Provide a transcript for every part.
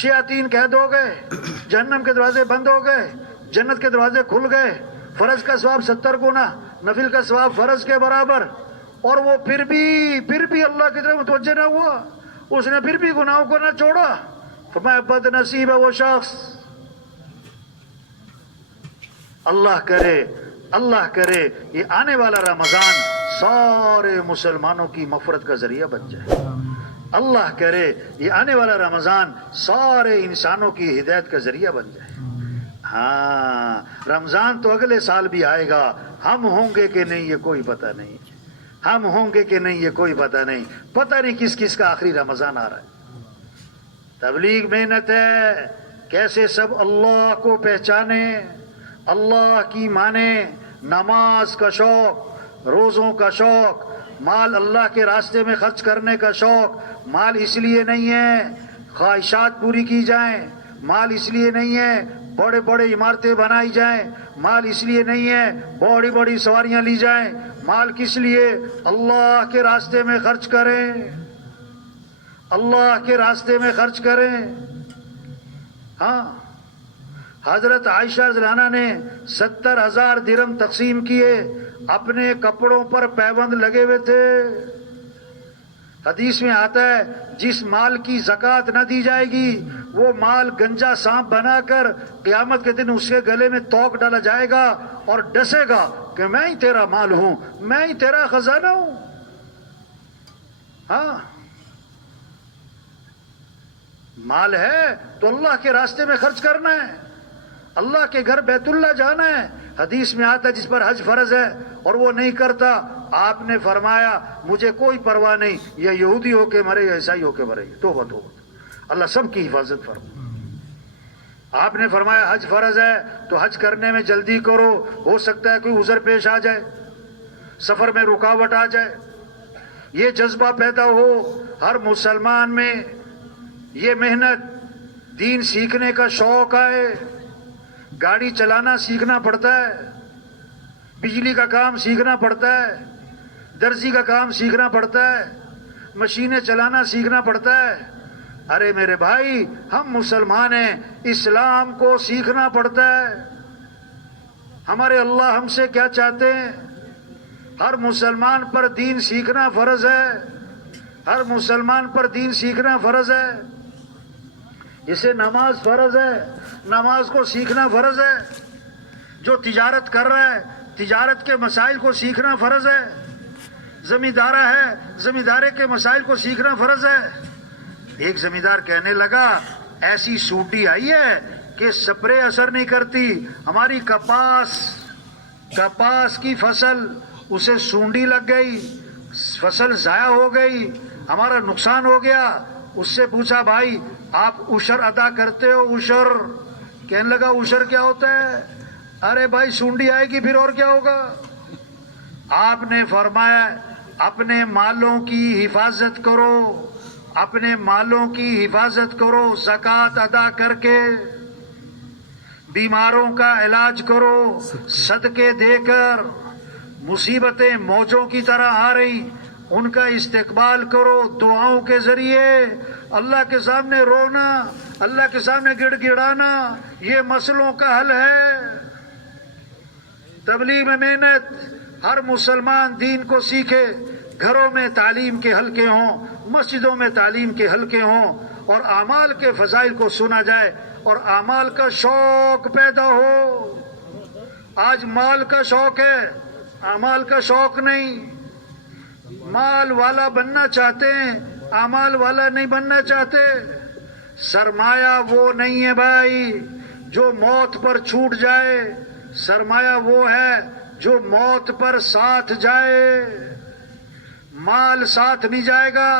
شیاطین قید ہو گئے، جہنم کے دروازے بند ہو گئے، جنت کے دروازے کھل گئے، فرض کا ثواب 70 گنا، نفل کا ثواب فرض کے برابر، اور وہ پھر بھی اللہ کی طرف متوجہ نہ ہوا، اس نے پھر بھی گناہوں کو نہ چھوڑا۔ فرمایا بد نصیب ہے وہ شخص۔ اللہ کرے یہ آنے والا رمضان سارے مسلمانوں کی مغفرت کا ذریعہ بن جائے۔ اللہ کرے یہ آنے والا رمضان سارے انسانوں کی ہدایت کا ذریعہ بن جائے۔ ہاں، رمضان تو اگلے سال بھی آئے گا، ہم ہوں گے کہ نہیں یہ کوئی پتہ نہیں، ہم ہوں گے کہ نہیں یہ کوئی پتہ نہیں، پتہ نہیں کس کس کا آخری رمضان آ رہا ہے۔ تبلیغ محنت ہے، کیسے سب اللہ کو پہچانے، اللہ کی مانے، نماز کا شوق، روزوں کا شوق، مال اللہ کے راستے میں خرچ کرنے کا شوق۔ مال اس لیے نہیں ہے خواہشات پوری کی جائیں، مال اس لیے نہیں ہے بڑے بڑے عمارتیں بنائی جائیں، مال اس لیے نہیں ہے بڑی بڑی سواریاں لی جائیں، مال کس لیے؟ اللہ کے راستے میں خرچ کریں، اللہ کے راستے میں خرچ کریں۔ ہاں، حضرت عائشہ رضی اللہ عنہا نے 70,000 درہم تقسیم کیے، اپنے کپڑوں پر پیبند لگے ہوئے تھے۔ حدیث میں آتا ہے جس مال کی زکوٰۃ نہ دی جائے گی وہ مال گنجا سانپ بنا کر قیامت کے دن اس کے گلے میں توق ڈالا جائے گا اور ڈسے گا کہ میں ہی تیرا مال ہوں، میں ہی تیرا خزانہ ہوں۔ ہاں، مال ہے تو اللہ کے راستے میں خرچ کرنا ہے، اللہ کے گھر بیت اللہ جانا ہے۔ حدیث میں آتا ہے جس پر حج فرض ہے اور وہ نہیں کرتا، آپ نے فرمایا مجھے کوئی پرواہ نہیں، یا یہودی ہو کے مرے یا عیسائی ہو کے مرے، توبہ توبہ، اللہ سب کی حفاظت فرما۔ آپ نے فرمایا حج فرض ہے تو حج کرنے میں جلدی کرو، ہو سکتا ہے کوئی عذر پیش آ جائے، سفر میں رکاوٹ آ جائے، یہ جذبہ پیدا ہو ہر مسلمان میں، یہ محنت دین سیکھنے کا شوق آئے۔ گاڑی چلانا سیکھنا پڑتا ہے، بجلی کا کام سیکھنا پڑتا ہے، درزی کا کام سیکھنا پڑتا ہے، مشینیں چلانا سیکھنا پڑتا ہے۔ ارے میرے بھائی، ہم مسلمان ہیں، اسلام کو سیکھنا پڑتا ہے۔ ہمارے اللہ ہم سے کیا چاہتے ہیں؟ ہر مسلمان پر دین سیکھنا فرض ہے، ہر مسلمان پر دین سیکھنا فرض ہے۔ جسے نماز فرض ہے، نماز کو سیکھنا فرض ہے۔ جو تجارت کر رہا ہے، تجارت کے مسائل کو سیکھنا فرض ہے۔ زمیندارہ ہے، زمیندارے کے مسائل کو سیکھنا فرض ہے۔ ایک زمیندار کہنے لگا ایسی سوٹی آئی ہے کہ سپرے اثر نہیں کرتی، ہماری کپاس کی فصل اسے سونڈی لگ گئی، فصل ضائع ہو گئی، ہمارا نقصان ہو گیا۔ اس سے پوچھا بھائی آپ عشر ادا کرتے ہو؟ عشر کہنے لگا عشر کیا ہوتا ہے؟ ارے بھائی سونڈی آئے گی پھر اور کیا ہوگا؟ آپ نے فرمایا اپنے مالوں کی حفاظت کرو، اپنے مالوں کی حفاظت کرو، زکوٰۃ ادا کر کے بیماروں کا علاج کرو، صدقے دے کر۔ مصیبتیں موجوں کی طرح آ رہی، ان کا استقبال کرو دعاؤں کے ذریعے۔ اللہ کے سامنے رونا، اللہ کے سامنے گڑ گڑانا، یہ مسئلوں کا حل ہے۔ تبلیغ میں محنت، ہر مسلمان دین کو سیکھے، گھروں میں تعلیم کے حلقے ہوں، مسجدوں میں تعلیم کے حلقے ہوں، اور اعمال کے فضائل کو سنا جائے اور اعمال کا شوق پیدا ہو۔ آج مال کا شوق ہے، اعمال کا شوق نہیں۔ مال والا بننا چاہتے ہیں، اعمال والا نہیں بننا چاہتے۔ سرمایہ وہ نہیں ہے بھائی جو موت پر چھوٹ جائے، سرمایہ وہ ہے جو موت پر ساتھ جائے۔ مال ساتھ نہیں جائے گا،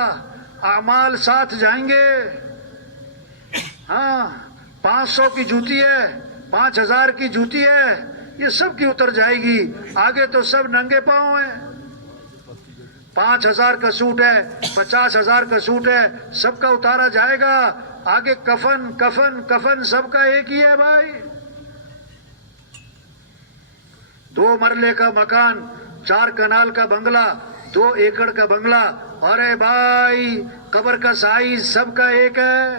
اعمال ساتھ جائیں گے۔ ہاں، 500 کی جوتی ہے، 5000 کی جوتی ہے، یہ سب کی اتر جائے گی، آگے تو سب ننگے پاؤں ہیں۔ 5000 کا سوٹ ہے، 50,000 کا سوٹ ہے، سب کا اتارا جائے گا، آگے کفن کفن کفن سب کا ایک ہی ہے بھائی۔ 2 مرلے کا مکان، 4 کنال کا بنگلہ، 2 ایکڑ کا بنگلہ، ارے بھائی قبر کا سائز سب کا ایک ہے۔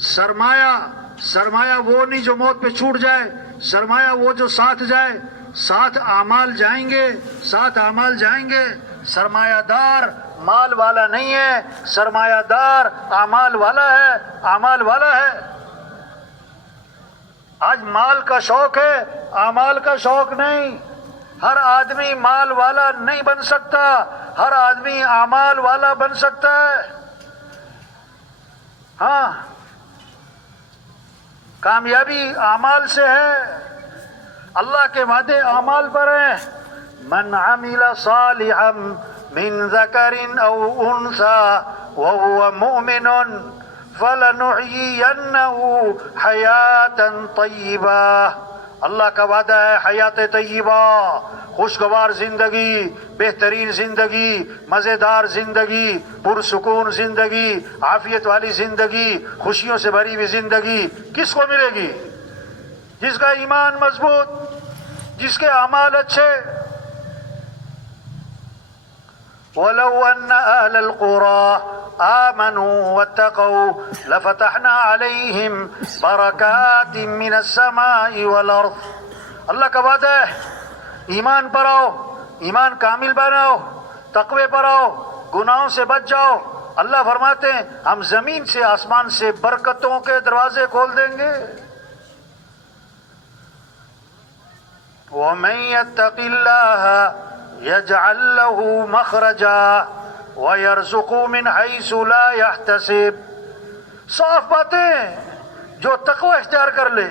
سرمایہ وہ نہیں جو موت پہ چھوٹ جائے، سرمایہ وہ جو ساتھ جائے، ساتھ اعمال جائیں گے. سرمایہ دار مال والا نہیں ہے، سرمایہ دار اعمال والا ہے. آج مال کا شوق ہے، اعمال کا شوق نہیں. ہر آدمی مال والا نہیں بن سکتا، ہر آدمی اعمال والا بن سکتا ہے. ہاں، کامیابی اعمال سے ہے. اللہ کے وعدے اعمال پر ہیں. من عمل صالحا من ذکر او انثى وهو مؤمن فلنحيينه حیاتا طیبہ. اللہ کا وعدہ ہے حیات طیبہ، خوشگوار زندگی، بہترین زندگی، مزیدار زندگی، پرسکون زندگی، عافیت والی زندگی، خوشیوں سے بھری ہوئی زندگی کس کو ملے گی؟ جس کا ایمان مضبوط، جس کے اعمال اچھے. وَلَوْ أَنَّ أَهْلَ الْقُرَىٰ آمَنُوا وَاتَّقَوْا لَفَتَحْنَا عَلَيْهِمْ بَرَكَاتٍ مِّنَ السَّمَاءِ وَالْأَرْضِ. اللہ کا وعدہ ہے ایمان پر آؤ، ایمان کامل بناؤ، تقوی پر آؤ، گناہوں سے بچ جاؤ. اللہ فرماتے ہیں ہم زمین سے آسمان سے برکتوں کے دروازے کھول دیں گے. وَمَن يَتَّقِ اللَّهَ يَجْعَل لَّهُ مَخْرَجًا وَيَرْزُقْهُ مِنْ حَيْثُ لَا يَحْتَسِبُ. صاف باتیں، جو تقوی اختیار کر لے،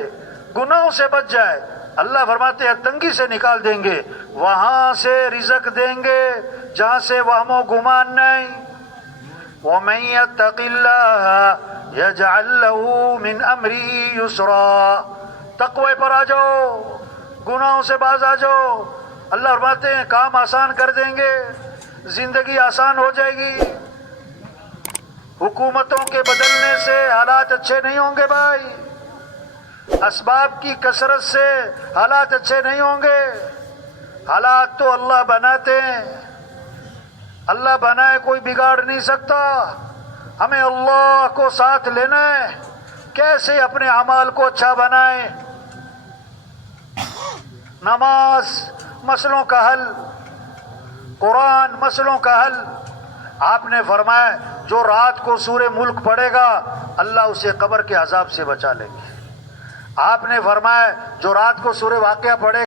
گناہوں سے بچ جائے، اللہ فرماتے ہیں تنگی سے نکال دیں گے، وہاں سے رزق دیں گے جہاں سے وہم و گمان نہیں. وَمَن يَتَّقِ اللَّهَ يَجْعَل لَّهُ مِنْ أَمْرِهِ يُسْرًا. تقوی پر آ جاؤ، گناہوں سے باز آ جاؤ. اللہ فرماتے ہیں کام آسان کر دیں گے، زندگی آسان ہو جائے گی. حکومتوں کے بدلنے سے حالات اچھے نہیں ہوں گے بھائی، اسباب کی کثرت سے حالات اچھے نہیں ہوں گے. حالات تو اللہ بناتے ہیں، اللہ بنائے کوئی بگاڑ نہیں سکتا. ہمیں اللہ کو ساتھ لینا ہے، کیسے اپنے اعمال کو اچھا بنائیں. نماز مسئلوں کا حل، قرآن مسئلوں کا حل. آپ نے فرمایا جو رات کو سورہ ملک پڑھے گا اللہ اسے قبر کے عذاب سے بچا لیں گے. آپ نے فرمایا جو رات کو سورہ واقعہ پڑھے